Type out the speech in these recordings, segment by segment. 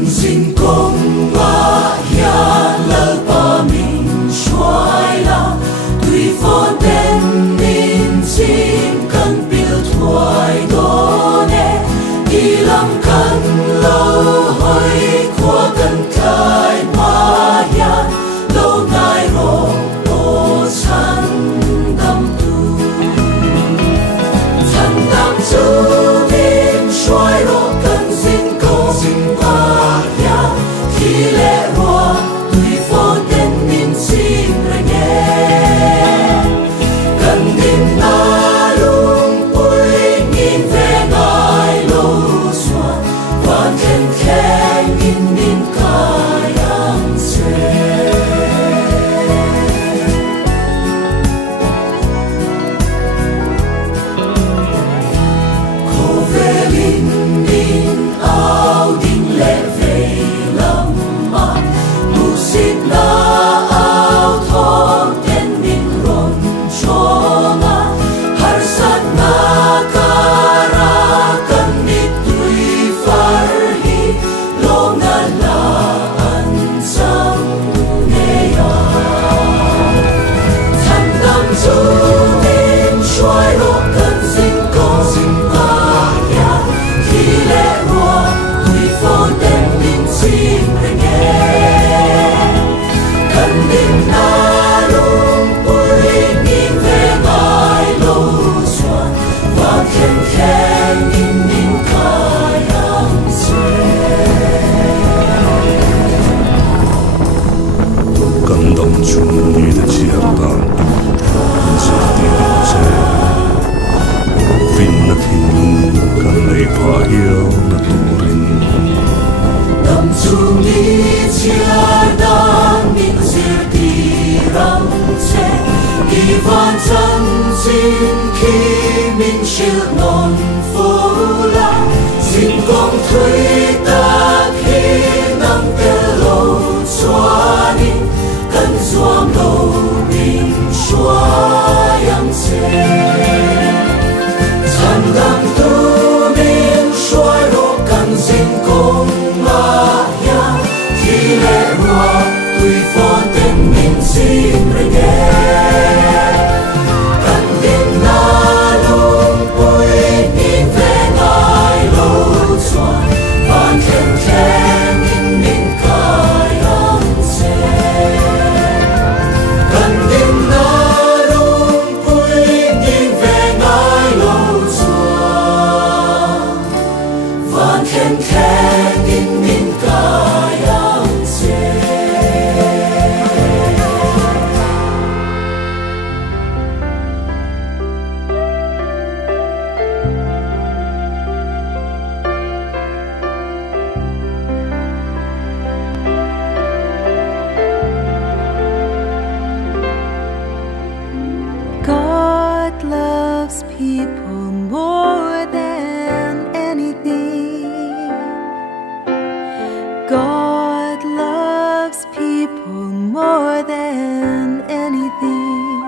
cần zinkawng hian lal pa min hruai la tui phone ten min chim kan pil thuai do ne đi lam kan lo hoi khua kan kai ma hian lo ngai ro o chan dam tu chan dam chu min hruai ro kan zinkawng hian khi lệ ro tui phone ten min chim ra nghe cần tin na lung pui nhìn về ngài lâu xuân và khen khen in min ca yang xe cô về linh min áo đinh lệ về lâm mà music na áo thon ten min ron cho nga har sat na kara kan mit tui far hi lo nga la an sam nghe ya chan dam chu min hruai ro kan zinkawng ya khi lệ ro tui phone ten min chim ra nghe cần din na lung pui nhìn về ngài lâu xuân và khen khen in min ca yang xe感动春雨的吉尔达，是地的车，fin那天跟你爬摇那路人， tâm trung ni chia đan min zir ti rang che đi van chân xin khi min shil non phố la zinkawng thui ta khi nang te lo xóa đi cần zuam lo min xóa yang che chan dam tu min hruai ro kan zinkawng hian khi lệ ro tui phone ten min chim ra nghe cần tin na lung pui nhìn về ngài lâu xuân van khen khen in min ca yang xe cần tin na lung pui nhìn về ngài lâu xuân van khen khen in min ca yang xe God loves people more than anything. God loves people more than anything.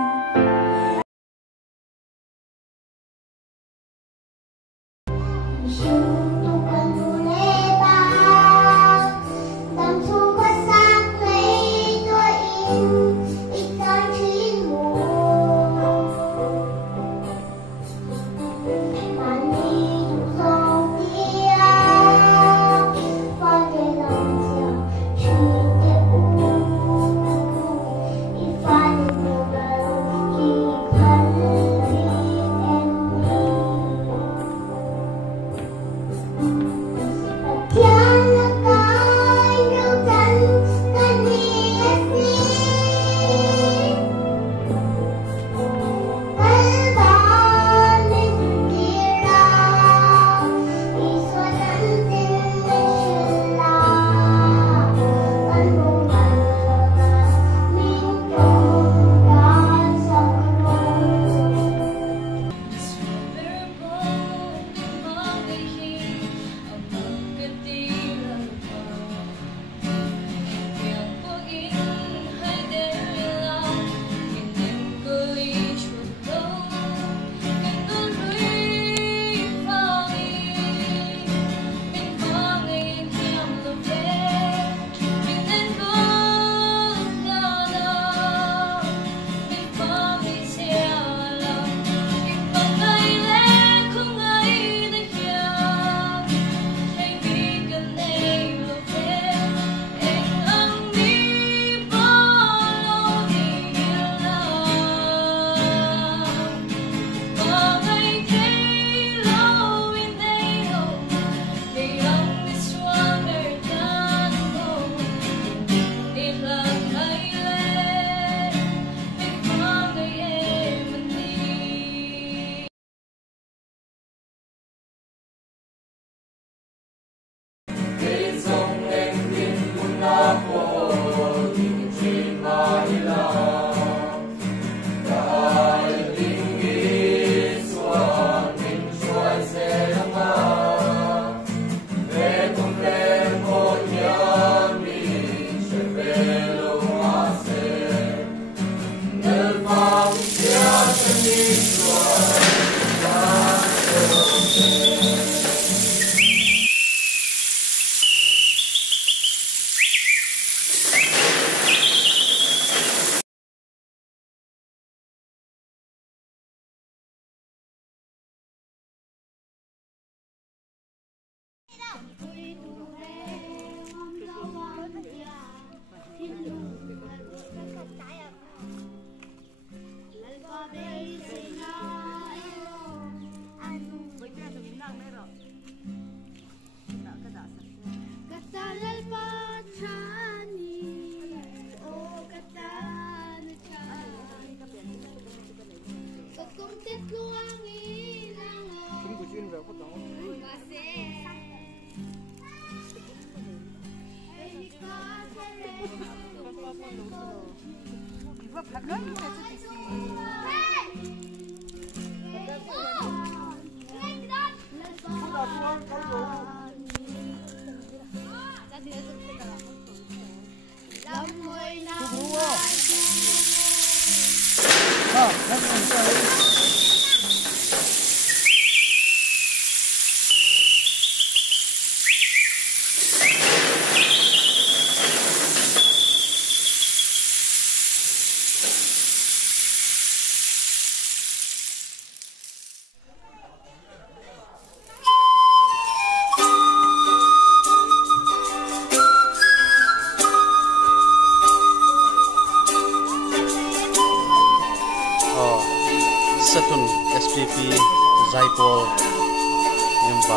Chúng con vui lễ bao, tâm thu có sáng lấy tôi in, ít con chuyên mùa. Bạn đi đủ sông kia, qua cái lòng chiều, truy tiếp u, Sethlun SPP Zaipol Nimba.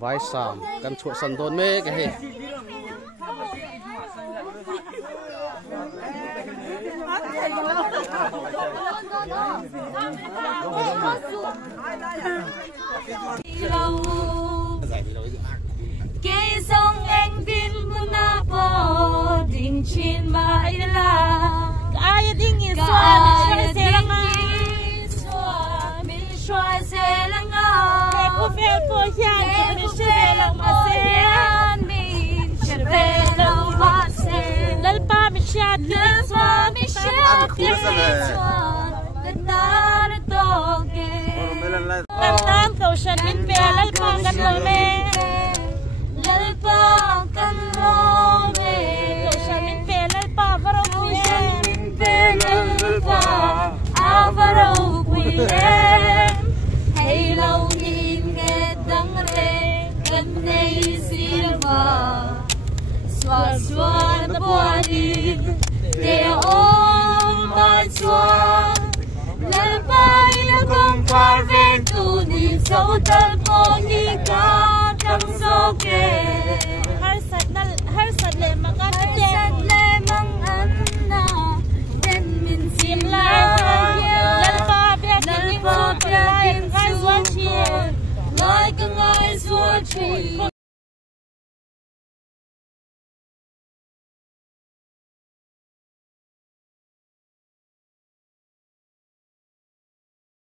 Vaisam kan chuột sân đôn mê cái gì cây sông anh tin na po đình trên mãi là ai đi nghe xoa mình sẽ là mình xoa sẽ là ngà cô về cô nhà mình sẽ về lòng mà sẽ mình sẽ về lòng mà sẽ lal pa mình sẽ Tantang kau syamin pe lal pa kan lo me lal pa kan lo me kau syamin pe lal pa varau me pe lal pa avarau kuile hey lo in ke dang re kan nei silva swa swa na boadi te om ba swa lal pa ila kong parven tu ni sau tal ko ni ka tang so ke har sat le mang an na den min sim la lal pa bia kin ko lai ka zwa chi lai ka ngai zwa chi